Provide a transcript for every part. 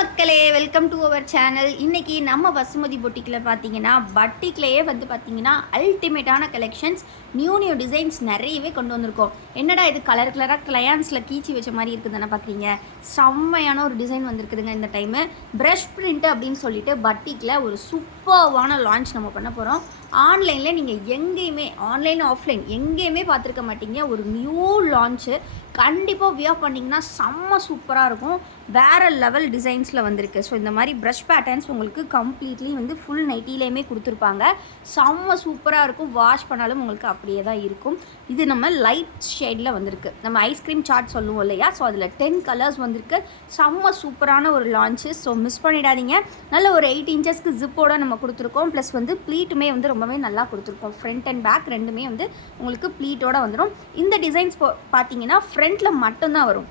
மக்களே, welcome to our channel. இன்றைக்கி நம்ம வசுமதி பொட்டிக்கில் பார்த்தீங்கன்னா பட்டிக்லேயே பார்த்தீங்கன்னா அல்டிமேட்டான கலெக்ஷன்ஸ், நியூ டிசைன்ஸ் நிறையவே கொண்டு வந்திருக்கோம். என்னடா இது கலர் கலராக கிளையான்ஸில் கீச்சி வச்ச மாதிரி இருக்குதுன்னு பார்க்குறீங்க. செம்மையான ஒரு டிசைன் வந்திருக்குதுங்க. இந்த டைமு ப்ரஷ் பிரிண்ட் அப்படின்னு சொல்லிட்டு பட்டிக்கில் ஒரு சூப்பர்வான லான்ச் நம்ம பண்ண போகிறோம். ஆன்லைனில் நீங்கள் எங்கேயுமே ஆன்லைன் ஆஃப்லைன் எங்கேயுமே பார்த்துருக்க மாட்டீங்க. ஒரு நியூ லான்ச்சு கண்டிப்பாக வியர் பண்ணிங்கன்னா செம்ம சூப்பராக இருக்கும். வேறு லெவல் டிசைன்ஸில் வந்திருக்கு. ஸோ இந்த மாதிரி ப்ரஷ் பேட்டர்ன்ஸ் உங்களுக்கு கம்ப்ளீட்லி ஃபுல் நைட்டிலேயுமே கொடுத்துருப்பாங்க. செம்ம சூப்பராக இருக்கும். வாஷ் பண்ணாலும் உங்களுக்கு அப்படியே தான் இருக்கும். இது நம்ம லைட் ஷேடில் வந்திருக்கு. நம்ம ஐஸ்கிரீம் சார்ட் சொல்லுவோம் இல்லையா, ஸோ அதில் 10 கலர்ஸ் வந்திருக்கு. செம்ம சூப்பரான ஒரு லான்ச்சு. ஸோ மிஸ் பண்ணிடாதீங்க. நல்ல ஒரு 8 இன்ச்சஸ்க்கு ஜிப்போட நம்ம கொடுத்துருக்கோம். ப்ளஸ் ப்ளீட்டுமே ரொம்பவே நல்லா கொடுத்துருக்கோம். ஃப்ரண்ட் அண்ட் பேக் ரெண்டுமே உங்களுக்கு ப்ளீட்டோட வந்துடும். இந்த டிசைன்ஸ் பார்த்தீங்கன்னா ஃப்ரண்ட்டில் மட்டும்தான் வரும்.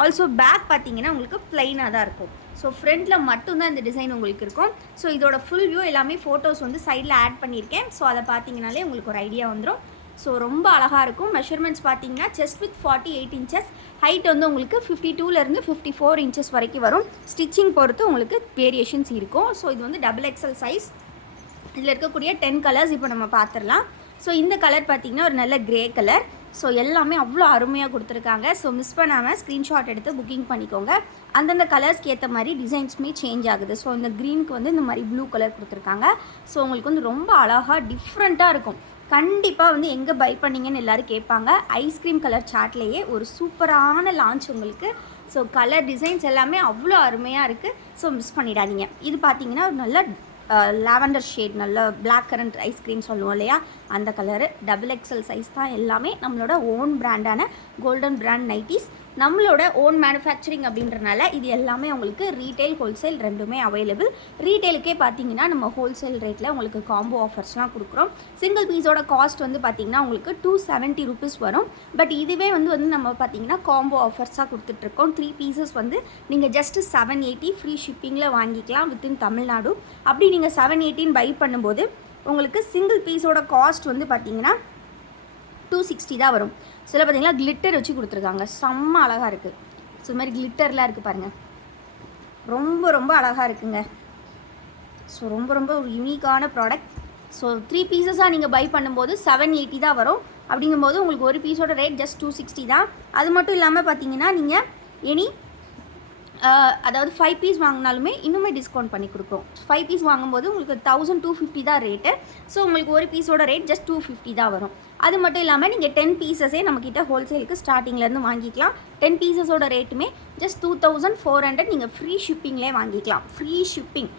ஆல்சோ பேக் பார்த்தீங்கன்னா உங்களுக்கு ப்ளைனாக தான் இருக்கும். ஸோ ஃப்ரண்ட்டில் மட்டும்தான் இந்த டிசைன் உங்களுக்கு இருக்கும். ஸோ இதோட ஃபுல் வியூ எல்லாமே ஃபோட்டோஸ் சைடில் ஆட் பண்ணியிருக்கேன். ஸோ அதை பார்த்தீங்கனாலே உங்களுக்கு ஒரு ஐடியா வந்துடும். ஸோ ரொம்ப அழகாக இருக்கும். மெஷர்மெண்ட்ஸ் பார்த்தீங்கன்னா செஸ்ட் வித் 48 இன்ச்சஸ், ஹைட் உங்களுக்கு 52லேருந்து 54 இன்ச்சஸ் வரைக்கும் வரும். ஸ்டிச்சிங் பொறுத்து உங்களுக்கு வேரியேஷன்ஸ் இருக்கும். ஸோ இது டபுள் எக்ஸல் சைஸ். இதில் இருக்கக்கூடிய 10 கலர்ஸ் இப்போ நம்ம பார்த்துடலாம். ஸோ இந்த கலர் பார்த்திங்கன்னா ஒரு நல்ல க்ரே கலர். ஸோ எல்லாமே அவ்வளோ அருமையாக கொடுத்துருக்காங்க. ஸோ மிஸ் பண்ணாமல் ஸ்க்ரீன்ஷாட் எடுத்து புக்கிங் பண்ணிக்கோங்க. அந்தந்த கலர்ஸ்க்கு ஏற்ற மாதிரி டிசைன்ஸுமே சேஞ்ச் ஆகுது. ஸோ இந்த க்ரீனுக்கு இந்த மாதிரி ப்ளூ கலர் கொடுத்துருக்காங்க. ஸோ உங்களுக்கு ரொம்ப அழகாக டிஃப்ரெண்ட்டாக இருக்கும். கண்டிப்பாக எங்கே பை பண்ணிங்கன்னு எல்லோரும் கேட்பாங்க. ஐஸ்கிரீம் கலர் சார்ட்லேயே ஒரு சூப்பரான லான்ச் உங்களுக்கு. ஸோ கலர் டிசைன்ஸ் எல்லாமே அவ்வளோ அருமையாக இருக்குது. ஸோ மிஸ் பண்ணிடாதீங்க. இது பார்த்திங்கன்னா ஒரு நல்ல லாவெண்டர் ஷேட், நல்ல பிளாக் கரண்ட் ஐஸ்கிரீம் சொல்லுவோம் இல்லையா, அந்த கலரு. டபுள் எக்ஸல் சைஸ் தான் எல்லாமே. நம்மளோட ஓன் பிராண்டான கோல்டன் பிராண்ட் நைட்டிஸ், நம்மளோட ஓன் மேனுஃபேக்சரிங் அப்படின்றனால இது எல்லாமே உங்களுக்கு ரீட்டைல் ஹோல்சேல் ரெண்டுமே அவைலபிள். ரீட்டைலுக்கே பார்த்தீங்கன்னா நம்ம ஹோல்சேல் ரேட்டில் உங்களுக்கு காம்போ ஆஃபர்ஸ்லாம் கொடுக்குறோம். சிங்கிள் பீஸோட காஸ்ட் பார்த்தீங்கன்னா உங்களுக்கு 270 ருபீஸ் வரும். பட் இதுவே நம்ம பார்த்தீங்கன்னா காம்போ ஆஃபர்ஸாக கொடுத்துட்ருக்கோம். 3 பீசஸ் நீங்கள் ஜஸ்ட்டு 780 ஃப்ரீ ஷிப்பிங்கில் வாங்கிக்கலாம் வித்தின் தமிழ்நாடு. அப்படி நீங்கள் 780 பை பண்ணும்போது உங்களுக்கு சிங்கிள் பீஸோட காஸ்ட் பார்த்தீங்கன்னா 260 தான் வரும். சில பார்த்தீங்கன்னா கிளிட்டர் வச்சு கொடுத்துருக்காங்க. செம்ம அழகாக இருக்குது. ஸோ இது மாதிரி கிளிட்டர்லாம் இருக்குது பாருங்கள். ரொம்ப ரொம்ப அழகாக இருக்குங்க. ஸோ ரொம்ப ஒரு யூனிக்கான ப்ராடக்ட். ஸோ 3 பீசஸாக நீங்கள் பை பண்ணும்போது 780 தான் வரும். அப்படிங்கும்போது உங்களுக்கு ஒரு பீஸோட ரேட் ஜஸ்ட் 260 தான். அது மட்டும் இல்லாமல் பார்த்தீங்கன்னா நீங்கள் அதாவது 5 பீஸ் வாங்கினாலுமே இன்னுமே டிஸ்கவுண்ட் பண்ணி கொடுக்குறோம். 5 பீஸ் வாங்கும்போது உங்களுக்கு 1250 தான் ரேட்டு. ஸோ உங்களுக்கு ஒரு பீஸோட ரேட் ஜஸ்ட் 250 தான் வரும். அது மட்டும் இல்லாமல் நீங்கள் 10 பீசஸே நம்மக்கிட்ட ஹோல்சேலுக்கு ஸ்டார்டிங்லேருந்து வாங்கிக்கலாம். 10 பீசஸோட ரேட்டுமே ஜஸ்ட் 2400. நீங்கள் ஃப்ரீ ஷிப்பிங்லேயே வாங்கிக்கலாம். ஃப்ரீ ஷிப்பிங்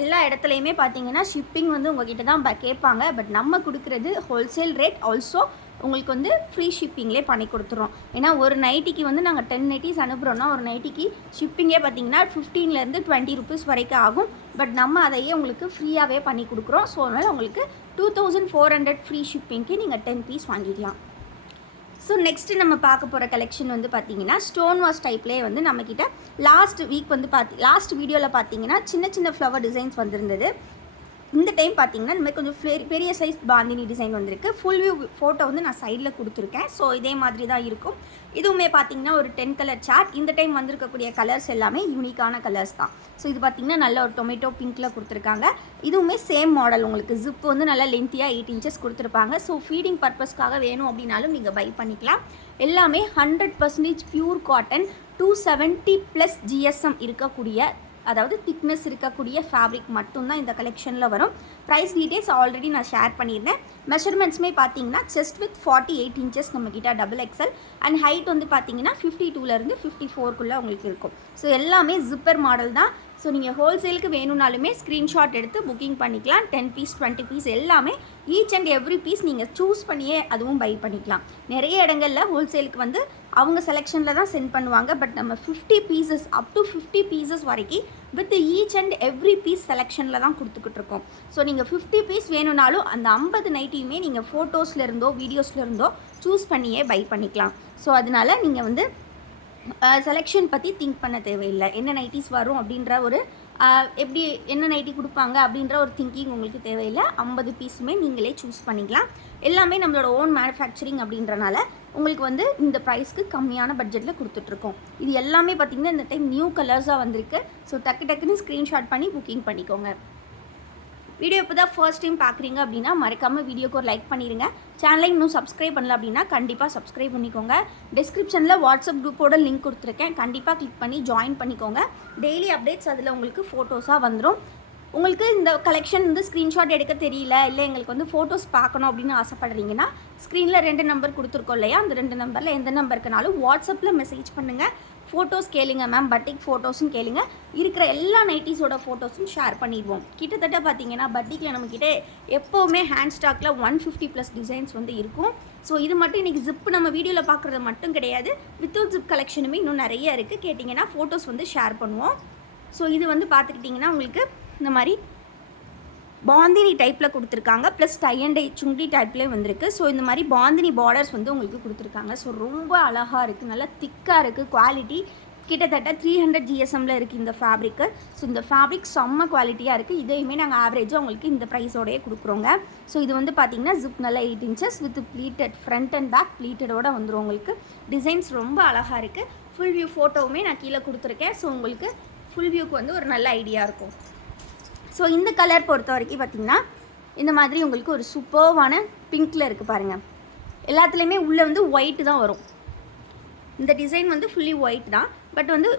எல்லா இடத்துலையுமே பார்த்தீங்கன்னா ஷிப்பிங் உங்கள்கிட்ட தான் கேட்பாங்க. பட் நம்ம கொடுக்குறது ஹோல்சேல் ரேட். ஆல்சோ உங்களுக்கு ஃப்ரீ ஷிப்பிங்லேயே பண்ணி கொடுத்துருவோம். ஏன்னா ஒரு நைட்டிக்கு நாங்கள் 10 நைட்டிஸ் அனுப்புகிறோன்னா ஒரு நைட்டிக்கு ஷிப்பிங்கே பார்த்தீங்கன்னா 15லேருந்து 20 ருபீஸ் வரைக்கும் ஆகும். பட் நம்ம அதையே உங்களுக்கு ஃப்ரீயாகவே பண்ணி கொடுக்குறோம். ஸோ அதனால் உங்களுக்கு 2400 ஃப்ரீ ஷிப்பிங்க்கு நீங்கள் 10 பீஸ் வாங்கிக்கலாம். ஸோ நெக்ஸ்ட்டு நம்ம பார்க்க போகிற கலெக்ஷன் பார்த்தீங்கன்னா ஸ்டோன் வாஷ் டைப்லேயே நம்மக்கிட்ட லாஸ்ட் வீக் லாஸ்ட் வீடியோவில் பார்த்தீங்கன்னா சின்ன ஃப்ளவர் டிசைன்ஸ் வந்திருந்தது. இந்த டைம் பார்த்தீங்கன்னா இந்த மாதிரி கொஞ்சம் பெரிய சைஸ் பாந்தினி டிசைன் வந்திருக்கு. ஃபுல் வியூ ஃபோட்டோ நான் சைடில் கொடுத்துருக்கேன். ஸோ இதே மாதிரி தான் இருக்கும். இதுவுமே பார்த்தீங்கன்னா ஒரு 10 கலர் சார்ட். இந்த டைம் வந்திருக்கக்கூடிய கலர்ஸ் எல்லாமே யூனிக்கான கலர்ஸ் தான். ஸோ இது பார்த்தீங்கன்னா நல்ல ஒரு டொமேட்டோ பிங்க்கில் கொடுத்துருக்காங்க. இதுவுமே சேம் மாடல். உங்களுக்கு ஜிப் நல்லா லென்த்தியாக 8 இன்ச்சஸ் கொடுத்துருப்பாங்க. ஸோ ஃபீடிங் பர்பஸ்க்காக வேணும் அப்படின்னாலும் நீங்கள் பை பண்ணிக்கலாம். எல்லாமே 100% பியூர் காட்டன், 270+ GSM இருக்கக்கூடிய, அதாவது திக்னஸ் இருக்கக்கூடிய ஃபேப்ரிக் மட்டும்தான் இந்த கலெக்ஷனில் வரும். ப்ரைஸ் டீட்டெயில்ஸ் ஆல்ரெடி நான் ஷேர் பண்ணியிருந்தேன். மெஷர்மெண்ட்ஸுமே பார்த்தீங்கன்னா செஸ்ட் வித் 48 இன்ச்சஸ் நம்மக்கிட்ட டபுள் எக்ஸல், அண்ட் ஹைட் பார்த்தீங்கன்னா 52லேருந்து 54க்குள்ளே உங்களுக்கு இருக்கும். ஸோ எல்லாமே ஜிப்பர் மாடல் தான். ஸோ நீங்கள் ஹோல்சேலுக்கு வேணும்னாலுமே ஸ்க்ரீன்ஷாட் எடுத்து புக்கிங் பண்ணிக்கலாம். 10 பீஸ் 20 பீஸ் எல்லாமே ஈச் அண்ட் எவ்ரி பீஸ் நீங்கள் சூஸ் பண்ணியே அதுவும் பை பண்ணிக்கலாம். நிறைய இடங்களில் ஹோல்சேலுக்கு அவங்க செலெக்ஷனில் தான் சென்ட் பண்ணுவாங்க. பட் நம்ம 50 பீசஸ் அப் டு 50 பீசஸ் வரைக்கும் with each and every piece செலெக்ஷனில் தான் கொடுத்துக்கிட்டு இருக்கோம். ஸோ நீங்கள் 50 பீஸ் வேணும்னாலும் அந்த 50 நைட்டியுமே நீங்கள் ஃபோட்டோஸ்லேருந்தோ வீடியோஸ்லேருந்தோ சூஸ் பண்ணியே பை பண்ணிக்கலாம். ஸோ அதனால் நீங்கள் செலெக்ஷன் பற்றி திங்க் பண்ண தேவையில்லை. என்ன நைட்டிஸ் வரும் அப்படின்ற ஒரு எப்படி என்ன நைட்டி கொடுப்பாங்க அப்படின்ற ஒரு திங்கிங் உங்களுக்கு தேவையில்லை. 50 பீஸுமே நீங்களே சூஸ் பண்ணிக்கலாம். எல்லாமே நம்மளோட ஓன் மேனுஃபேக்சரிங் அப்படின்றனால உங்களுக்கு வந்து இந்த ப்ரைஸ்க்கு கம்மியான பட்ஜெட்டில் கொடுத்துட்ருக்கோம். இது எல்லாமே பார்த்திங்கன்னா இந்த டைம் நியூ கலர்ஸாக வந்திருக்கு. ஸோ டக்குன்னு ஸ்க்ரீன்ஷாட் பண்ணி புக்கிங் பண்ணிக்கோங்க. வீடியோ இப்போ தான் ஃபர்ஸ்ட் டைம் பார்க்குறீங்க அப்படின்னா மறக்காமல் வீடியோக்கு ஒரு லைக் பண்ணிடுங்க. சேனலை இன்னும் சப்ஸ்கிரைப் பண்ணல அப்படின்னா கண்டிப்பாக சப்ஸ்கிரைப் பண்ணிக்கோங்க. டிஸ்கிரிப்ஷனில் வாட்ஸ்அப் குரூப்போட லிங்க் கொடுத்துருக்கேன். கண்டிப்பாக கிளிக் பண்ணி ஜாயின் பண்ணிக்கோங்க. டெய்லி அப்டேட்ஸ் அதில் உங்களுக்கு ஃபோட்டோஸாக வந்துடும். உங்களுக்கு இந்த கலெக்ஷன் வந்து ஸ்க்ரீன்ஷாட் எடுக்க தெரியல, இல்லை எங்களுக்கு வந்து ஃபோட்டோஸ் பார்க்கணும் அப்படின்னு ஆசைப்படுறீங்கன்னா ஸ்க்ரீனில் 2 நம்பர் கொடுத்துருக்கோம் இல்லையா, அந்த 2 நம்பரில் எந்த நம்பருக்குனாலும் வாட்ஸ்அப்பில் மெசேஜ் பண்ணுங்கள். ஃபோட்டோஸ் கேளுங்க மேம், பட்டிக் ஃபோட்டோஸும் கேளுங்க. இருக்கிற எல்லா நைட்டிஸோட ஃபோட்டோஸும் ஷேர் பண்ணிடுவோம். கிட்டத்தட்ட பார்த்தீங்கன்னா பட்டிக்கில் நம்மக்கிட்ட எப்போவுமே ஹேண்ட் ஸ்டாக்கில் 150+ டிசைன்ஸ் வந்து இருக்கும். ஸோ இது மட்டும் இன்றைக்கி ஜிப்பு நம்ம வீடியோவில் பார்க்குறது மட்டும் கிடையாது, வித்தவுட் ஜிப் கலெக்ஷனுமே இன்னும் நிறைய இருக்குது. கேட்டிங்கன்னா ஃபோட்டோஸ் வந்து ஷேர் பண்ணுவோம். ஸோ இது வந்து பார்த்துக்கிட்டிங்கன்னா உங்களுக்கு இந்த மாதிரி பாந்தினி டைப்பில் கொடுத்துருக்காங்க, ப்ளஸ் டை அண்ட் டை சுங்கி டைப்லேயே வந்திருக்கு. ஸோ இந்த மாதிரி பாந்தினி பார்டர்ஸ் வந்து உங்களுக்கு கொடுத்துருக்காங்க. ஸோ ரொம்ப அழகாக இருக்குது, நல்லா திக்காக இருக்குது. குவாலிட்டி கிட்டத்தட்ட 300 GSMல இருக்குது இந்த ஃபேப்ரிக்கு. ஸோ இந்த ஃபேப்ரிக் செம்ம குவாலிட்டியாக இருக்குது. இதையுமே நாங்கள் ஆவரேஜாக உங்களுக்கு இந்த ப்ரைஸோடையே கொடுக்குறோங்க. ஸோ இது வந்து பார்த்திங்கன்னா ஜிப் நல்லா 8 inches with pleated front and back ப்ளீட்டடோடு வந்துடும். உங்களுக்கு டிசைன்ஸ் ரொம்ப அழகாக இருக்குது. ஃபுல் வியூ ஃபோட்டோவுமே நான் கீழே கொடுத்துருக்கேன். ஸோ உங்களுக்கு ஃபுல் வியூக்கு வந்து ஒரு நல்ல ஐடியா இருக்கும். ஸோ இந்த கலர் பொறுத்த வரைக்கும் பார்த்திங்கன்னா இந்த மாதிரி உங்களுக்கு ஒரு சூப்பர்வான பிங்க்கில் இருக்குது பாருங்கள். எல்லாத்துலேயுமே உள்ளே வந்து ஒயிட்டு தான் வரும். இந்த டிசைன் வந்து ஃபுல்லி ஒயிட் தான். பட் வந்து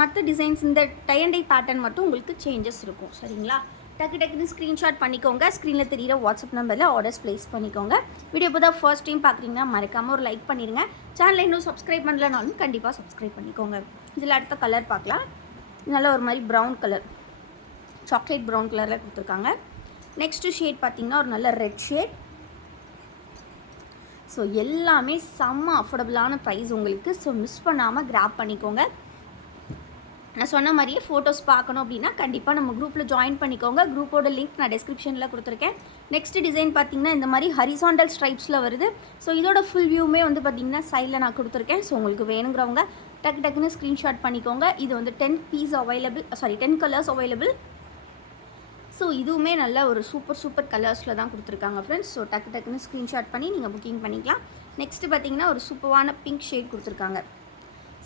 மற்ற டிசைன்ஸ் இந்த டை அண்ட் டை பேட்டர்ன் மட்டும் உங்களுக்கு சேஞ்சஸ் இருக்கும். சரிங்களா? டக்குன்னு ஸ்க்ரீன்ஷாட் பண்ணிக்கோங்க. ஸ்க்ரீனில் தெரிகிற வாட்ஸ்அப் நம்பரில் ஆர்டர்ஸ் ப்ளேஸ் பண்ணிக்கோங்க. வீடியோ இப்போ தான் ஃபர்ஸ்ட் டைம் பார்க்குறீங்கன்னா மறக்காமல் ஒரு லைக் பண்ணிடுங்க. சேனலை இன்னும் சப்ஸ்கிரைப் பண்ணலனாலும் கண்டிப்பாக சப்ஸ்கிரைப் பண்ணிக்கோங்க. இதில் அடுத்த கலர் பார்க்கலாம். நல்லா ஒரு மாதிரி ப்ரௌன் கலர், சாக்லேட் ப்ரௌன் கலரில் கொடுத்துருக்காங்க. நெக்ஸ்ட்டு ஷேட் பார்த்திங்கன்னா ஒரு நல்ல ரெட் ஷேட். ஸோ எல்லாமே செம்ம அஃபோர்டபுளான ப்ரைஸ் உங்களுக்கு. ஸோ மிஸ் பண்ணாமல் கிராப் பண்ணிக்கோங்க. நான் சொன்ன மாதிரியே ஃபோட்டோஸ் பார்க்கணும் அப்படின்னா கண்டிப்பாக நம்ம குரூப்பில் ஜாயின் பண்ணிக்கோங்க. குரூப்போட லிங்க் நான் டிஸ்கிரிப்ஷனில் கொடுத்துருக்கேன். நெக்ஸ்ட் டிசைன் பார்த்திங்கன்னா இந்த மாதிரி ஹரிசாண்டல் ஸ்ட்ரைப்ஸில் வருது. ஸோ இதோட ஃபுல் வியூமே வந்து பார்த்திங்கன்னா சைடில் நான் கொடுத்துருக்கேன். ஸோ உங்களுக்கு வேணுங்கிறவங்க டக்குன்னு ஸ்க்ரீன்ஷாட் பண்ணிக்கோங்க. இது வந்து 10 கலர்ஸ் அவைலபிள். ஸோ இதுவுமே நல்ல ஒரு சூப்பர் கலர்ஸில் தான் கொடுத்துருக்காங்க ஃப்ரெண்ட்ஸ். ஸோ டக்குன்னு ஸ்க்ரீன்ஷாட் பண்ணி நீங்கள் புக்கிங் பண்ணிக்கலாம். நெக்ஸ்ட்டு பார்த்திங்கன்னா ஒரு சூப்பரான பிங்க் ஷேட் கொடுத்துருக்காங்க.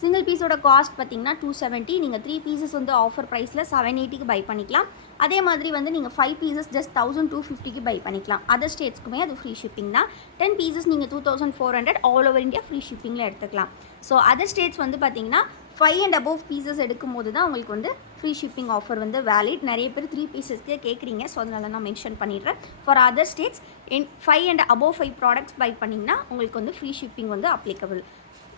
சிங்கிள் பீஸோட காஸ்ட் பார்த்திங்கன்னா 270. நீங்கள் 3 பீசஸ் வந்து ஆஃபர் ப்ரைஸில் 780க்கு பை பண்ணிக்கலாம். அதே மாதிரி வந்து நீங்கள் 5 பீசஸ் ஜஸ்ட் 1250க்கு பை பண்ணிக்கலாம். அதர் ஸ்டேட்ஸ்க்குமே அது ஃப்ரீ ஷிப்பிங் தான். 10 பீசஸ் நீங்கள் 2400 ஆல் ஓவர் இந்தியா ஃப்ரீ ஷிப்பிங்கில் எடுத்துக்கலாம். ஸோ அதர் ஸ்டேட்ஸ் வந்து பார்த்திங்கன்னா 5 and above பீசஸ் எடுக்கும் போது தான் உங்களுக்கு வந்து ஃப்ரீ ஷிப்பிங் ஆஃபர் வந்து வேலிட். நிறைய பேர் 3 பீசஸ்க்கு கேட்குறீங்க. ஸோ அதனால நான் மென்ஷன் பண்ணிடுறேன். For other states 5 and above 5 products buy பண்ணிங்கன்னா உங்களுக்கு வந்து ஃப்ரீ ஷிப்பிங் வந்து அப்ளிகபிள்.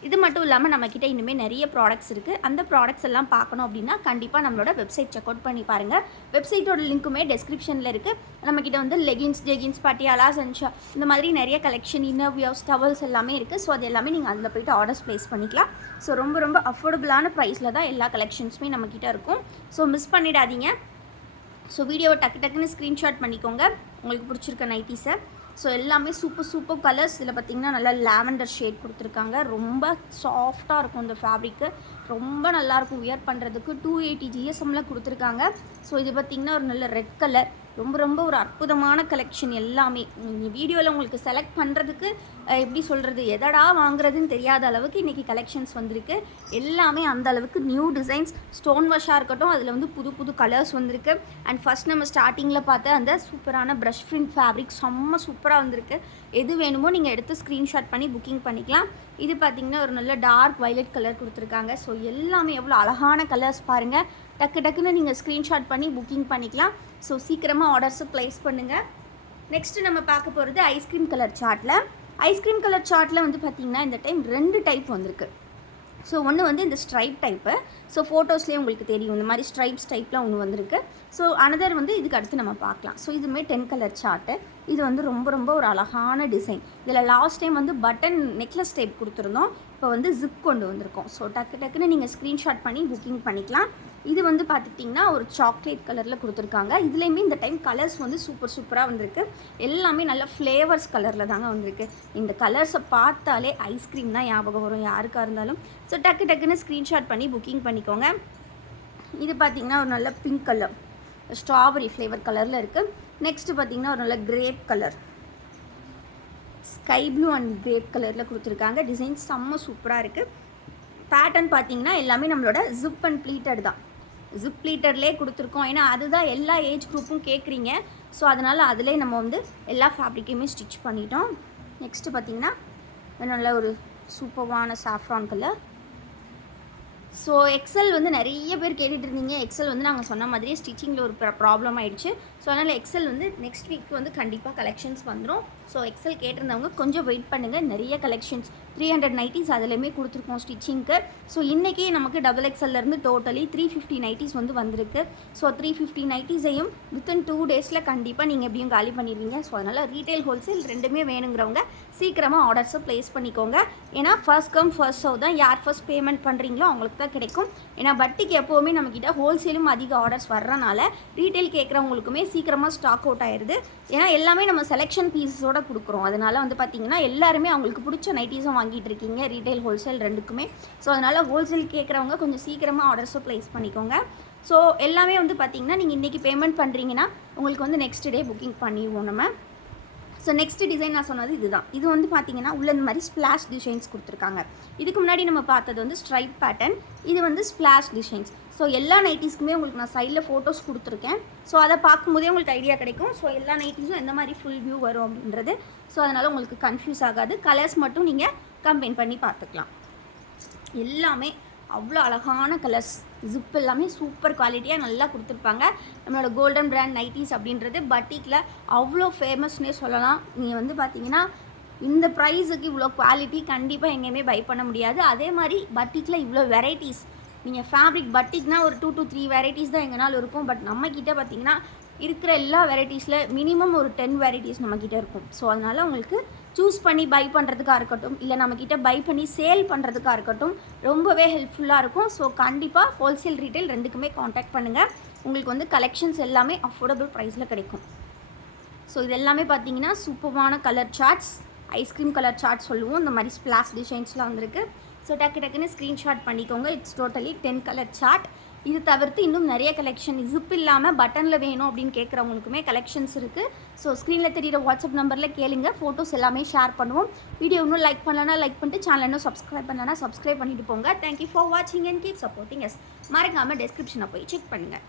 இது மட்டும் இல்லாமல் நம்மக்கிட்ட இனிமேல் நிறைய ப்ராடக்ட்ஸ் இருக்குது. அந்த ப்ராடக்ட்ஸ் எல்லாம் பார்க்கணும் அப்படின்னா கண்டிப்பாக நம்மளோட வெப்சைட் செக் அவுட் பண்ணி பாருங்கள். வெப்சைட்டோட லிங்க்குமே டிஸ்கிரிப்ஷனில் இருக்குது. நம்மக்கிட்ட வந்து லெகின்ஸ், பட்டியாலா, சன்ஷா இந்த மாதிரி நிறைய கலெக்ஷன், இன்னர்வியர்ஸ், டவல்ஸ் எல்லாமே இருக்குது. ஸோ அது எல்லாமே நீங்கள் அதில் போய்ட்டு ஆர்டர்ஸ் ப்ளேஸ் பண்ணிக்கலாம். ஸோ ரொம்ப அஃபோர்டபுளான ப்ரைஸில் தான் எல்லா கலெக்ஷன்ஸுமே நம்மக்கிட்ட இருக்கும். ஸோ மிஸ் பண்ணிடாதீங்க. ஸோ வீடியோவை டக்குன்னு ஸ்க்ரீன்ஷாட் பண்ணிக்கோங்க உங்களுக்கு பிடிச்சிருக்க நைட்டிஸை. ஸோ எல்லாமே சூப்பர் கலர்ஸ். இதில் பார்த்திங்கன்னா நல்லா லாவெண்டர் ஷேட் கொடுத்துருக்காங்க. ரொம்ப சாஃப்டாக இருக்கும் இந்த ஃபேப்ரிக்கு. ரொம்ப நல்லாயிருக்கும் வியர் பண்ணுறதுக்கு. 280 GSMல கொடுத்துருக்காங்க. ஸோ இது பார்த்திங்கன்னா ஒரு நல்ல ரெட் கலர். ரொம்ப ஒரு அற்புதமான கலெக்ஷன் எல்லாமே. வீடியோவில் உங்களுக்கு செலக்ட் பண்ணுறதுக்கு எப்படி சொல்கிறது, எதடா வாங்குறதுன்னு தெரியாத அளவுக்கு இன்றைக்கி கலெக்ஷன்ஸ் வந்திருக்கு. எல்லாமே அந்த அளவுக்கு நியூ டிசைன்ஸ், ஸ்டோன் வாஷாக இருக்கட்டும், அதில் வந்து புது கலர்ஸ் வந்திருக்கு. அண்ட் ஃபஸ்ட் நம்ம ஸ்டார்டிங்கில் பார்த்த அந்த சூப்பரான ப்ரஷ் பிரிண்ட் ஃபேப்ரிக் செம்ம சூப்பராக வந்திருக்கு. எது வேணுமோ நீங்கள் எடுத்து ஸ்க்ரீன்ஷாட் பண்ணி புக்கிங் பண்ணிக்கலாம். இது பார்த்திங்கன்னா ஒரு நல்ல டார்க் வயலட் கலர் கொடுத்துருக்காங்க. ஸோ எல்லாமே எவ்வளோ அழகான கலர்ஸ் பாருங்கள். டக்குன்னு நீங்கள் ஸ்க்ரீன்ஷாட் பண்ணி புக்கிங் பண்ணிக்கலாம். ஸோ சீக்கிரமாக ஆர்டர்ஸை ப்ளேஸ் பண்ணுங்கள். நெக்ஸ்ட்டு நம்ம பார்க்க போகிறது ஐஸ்கிரீம் கலர் சார்ட்டில் வந்து பார்த்திங்கன்னா இந்த டைம் 2 டைப் வந்திருக்கு. ஸோ ஒன்று வந்து இந்த ஸ்ட்ரைப் டைப்பு. ஸோ ஃபோட்டோஸ்லேயே உங்களுக்கு தெரியும் இந்த மாதிரி ஸ்ட்ரைப்ஸ் டைப்பில் ஒன்று வந்திருக்கு. ஸோ அனதர் வந்து இதுக்கு அடுத்து நம்ம பார்க்கலாம். ஸோ இதுவுமே 10 கலர் சார்ட்டு. இது வந்து ரொம்ப ஒரு அழகான டிசைன். இதில் லாஸ்ட் டைம் வந்து பட்டன் நெக்லஸ் டைப் கொடுத்துருந்தோம். இப்போ வந்து ஜிப் கொண்டு வந்திருக்கோம். ஸோ டக்குன்னு நீங்கள் ஸ்க்ரீன்ஷாட் பண்ணி புக்கிங் பண்ணிக்கலாம். இது வந்து பார்த்துட்டிங்கன்னா ஒரு சாக்லேட் கலரில் கொடுத்துருக்காங்க. இதுலேயுமே இந்த டைம் கலர்ஸ் வந்து சூப்பராக வந்திருக்கு. எல்லாமே நல்ல ஃப்ளேவர்ஸ் கலரில் தாங்க வந்திருக்கு. இந்த கலர்ஸை பார்த்தாலே ஐஸ்கிரீம் தான் ஞாபகம் வரும் யாருக்காக இருந்தாலும். ஸோ டக்குன்னு ஸ்க்ரீன்ஷாட் பண்ணி புக்கிங் பண்ணிக்கோங்க. இது பார்த்திங்கன்னா ஒரு நல்ல பிங்க் கலர், ஸ்ட்ராபெரி ஃப்ளேவர் கலரில் இருக்குது. நெக்ஸ்ட்டு பார்த்திங்கன்னா ஒரு நல்ல grape colour, sky blue and grape கலரில் கொடுத்துருக்காங்க. டிசைன் செம்ம சூப்பராக இருக்குது. பேட்டர்ன் பார்த்திங்கன்னா எல்லாமே நம்மளோட ஜிப் அண்ட் ப்ளீட்டட் தான். ஜிப் ப்ளீட்டட்லேயே கொடுத்துருக்கோம். ஏன்னா அதுதான் எல்லா ஏஜ் குரூப்பும் கேட்குறீங்க. ஸோ அதனால் அதிலே நம்ம வந்து எல்லா ஃபேப்ரிக்கையுமே ஸ்டிச் பண்ணிட்டோம். நெக்ஸ்ட்டு பார்த்திங்கன்னா நல்ல ஒரு சூப்பரான சாஃப்ரான் கலர். ஸோ எக்ஸல் வந்து நிறைய பேர் கேட்டுட்டு இருந்தீங்க. எக்ஸல் வந்து நாங்கள் சொன்ன மாதிரியே ஸ்டிச்சிங்கில் ஒரு ப்ராப்ளம் ஆகிடுச்சு. ஸோ அதனால் எக்ஸல் வந்து நெக்ஸ்ட் வீக் வந்து கண்டிப்பாக கலெக்ஷன்ஸ் வந்துடும். ஸோ எக்ஸல் கேட்டிருந்தவங்க கொஞ்சம் வெயிட் பண்ணுங்கள். நிறைய கலெக்ஷன்ஸ் 300 நைட்டிஸ் அதுலேயுமே கொடுத்துருக்கோம் ஸ்டிச்சிங்க்கு. ஸோ இன்றைக்கி நமக்கு டபுள் எக்ஸல்லேருந்து டோட்டலி 350 நைட்டிஸ் வந்து வந்திருக்கு. ஸோ 350 நைட்டிஸையும் வித்தின் 2 டேஸில் கண்டிப்பாக நீங்கள் எப்படியும் காலி பண்ணிடுவீங்க. ஸோ அதனால் ரீட்டைல் ஹோல்சேல் ரெண்டுமே வேணுங்கிறவங்க சீக்கிரமாக ஆர்டர்ஸை ப்ளேஸ் பண்ணிக்கோங்க. ஏன்னா ஃபர்ஸ்ட் கம் ஃபர்ஸ்ட் சர்வ் தான். யார் ஃபர்ஸ்ட் பேமெண்ட் பண்ணுறீங்களோ அவங்களுக்கு தான் கிடைக்கும். ஏன்னா பட்டிக்கு எப்போவுமே நம்மக்கிட்ட ஹோல்சேலும் அதிக ஆர்டர்ஸ் வர்றனால ரீட்டைல் கேட்குறவங்களுக்குமே சீக்கிரமாக ஸ்டாக் அவுட் ஆயிடுது. ஏன்னா எல்லாமே நம்ம செலெக்ஷன் பீஸஸோடு கொடுக்குறோம். அதனால் வந்து பார்த்திங்கன்னா எல்லாருமே அவங்களுக்கு பிடிச்ச நைட்டிஸும் வாங்கிட்டு இருக்கீங்க, ரீட்டைல் ஹோல்சேல் ரெண்டுக்குமே. ஸோ அதனால் ஹோல்சேல் கேட்குறவங்க கொஞ்சம் சீக்கிரமாக ஆர்டர்ஸை ப்ளேஸ் பண்ணிக்கோங்க. ஸோ எல்லாமே வந்து பார்த்திங்கன்னா நீங்கள் இன்றைக்கி பேமெண்ட் பண்ணுறீங்கன்னா உங்களுக்கு வந்து நெக்ஸ்ட் டே புக்கிங் பண்ணிடுவோம் நம்ம. ஸோ நெக்ஸ்ட் டிசைன் நான் சொன்னது இதுதான். இது வந்து பார்த்திங்கன்னா உள்ள இந்த மாதிரி ஸ்ப்ளாஷ் டிசைன்ஸ் கொடுத்துருக்காங்க. இதுக்கு முன்னாடி நம்ம பார்த்தது வந்து ஸ்ட்ரைப் பேட்டர்ன், இது வந்து ஸ்ப்ளாஷ் டிசைன்ஸ். ஸோ எல்லா நைட்டிஸ்க்குமே உங்களுக்கு நான் சைடில் ஃபோட்டோஸ் கொடுத்துருக்கேன். ஸோ அதை பார்க்கும்போதே உங்களுக்கு ஐடியா கிடைக்கும். ஸோ எல்லா நைட்டிஸும் எந்த மாதிரி ஃபுல் வியூ வரும் அப்படின்றது. ஸோ அதனால் உங்களுக்கு கன்ஃபியூஸ் ஆகாது. கலர்ஸ் மட்டும் நீங்கள் கம்பைன் பண்ணி பார்த்துக்கலாம். எல்லாமே அவ்வளோ அழகான கலர்ஸ், ஜிப் எல்லாமே சூப்பர் குவாலிட்டியாக நல்லா கொடுத்துருப்பாங்க. நம்மளோட கோல்டன் பிராண்ட் நைட்டிஸ் அப்படின்றது பட்டிக்கில் அவ்வளோ ஃபேமஸ்னே சொல்லலாம். நீங்கள் வந்து பார்த்தீங்கன்னா இந்த ப்ரைஸுக்கு இவ்வளோ குவாலிட்டி கண்டிப்பாக எங்கேயுமே பை பண்ண முடியாது. அதே மாதிரி பட்டிக்கில் இவ்வளோ வெரைட்டிஸ், நீங்கள் ஃபேப்ரிக் பட்டிக்னா ஒரு 2 to 3 வெரைட்டிஸ் தான் எங்கனாலும் இருக்கும். பட் நம்மக்கிட்ட பார்த்தீங்கன்னா இருக்கிற எல்லா வெரைட்டிஸில் மினிமம் ஒரு 10 வெரைட்டிஸ் நம்மக்கிட்ட இருக்கும். ஸோ அதனால் உங்களுக்கு சூஸ் பண்ணி பை பண்ணுறதுக்காக இருக்கட்டும், இல்லை நம்மக்கிட்ட பை பண்ணி சேல் பண்ணுறதுக்காக இருக்கட்டும், ரொம்பவே ஹெல்ப்ஃபுல்லாக இருக்கும். ஸோ கண்டிப்பாக ஹோல்சேல் ரீட்டைல் ரெண்டுக்குமே காண்டாக்ட் பண்ணுங்கள். உங்களுக்கு வந்து கலெக்ஷன்ஸ் எல்லாமே அஃபோர்டபுள் ப்ரைஸில் கிடைக்கும். ஸோ இது எல்லாமே பார்த்தீங்கன்னா சூப்பரான colour charts, ice cream colour chart சொல்லுவோம். இந்த மாதிரி ஸ்ப்ளாஷ் டிசைன்ஸ்லாம் வந்திருக்கு. ஸோ டக்குன்னு ஸ்க்ரீன்ஷாட் பண்ணிக்கோங்க. It's totally 10 colour chart. இது தவிர்த்து இன்னும் நிறைய கலெக்ஷன் ஜிப் இல்லாமல் பட்டனில் வேணும் அப்படின்னு கேட்குறவங்களுக்குமே கலெக்ஷன்ஸ் இருக்குது. ஸோ ஸ்க்ரீனில் தெரியிற வாட்ஸ்அப் நம்பரில் கேளுங்க. ஃபோட்டோஸ் எல்லாமே ஷேர் பண்ணுவோம். வீடியோ இன்னும் லைக் பண்ணலன்னா லைக் பண்ணிட்டு, சேனல் இன்னும் சப்ஸ்கிரைப் பண்ணலன்னா சப்ஸ்கிரைப் பண்ணிட்டு போங்க. தேங்க்யூ ஃபார் வாட்சிங் அண்ட் கீப் சப்போர்ட்டிங் எஸ். மறக்காமல் டெஸ்கிரிப்ஷனை போய் செக் பண்ணுங்கள்.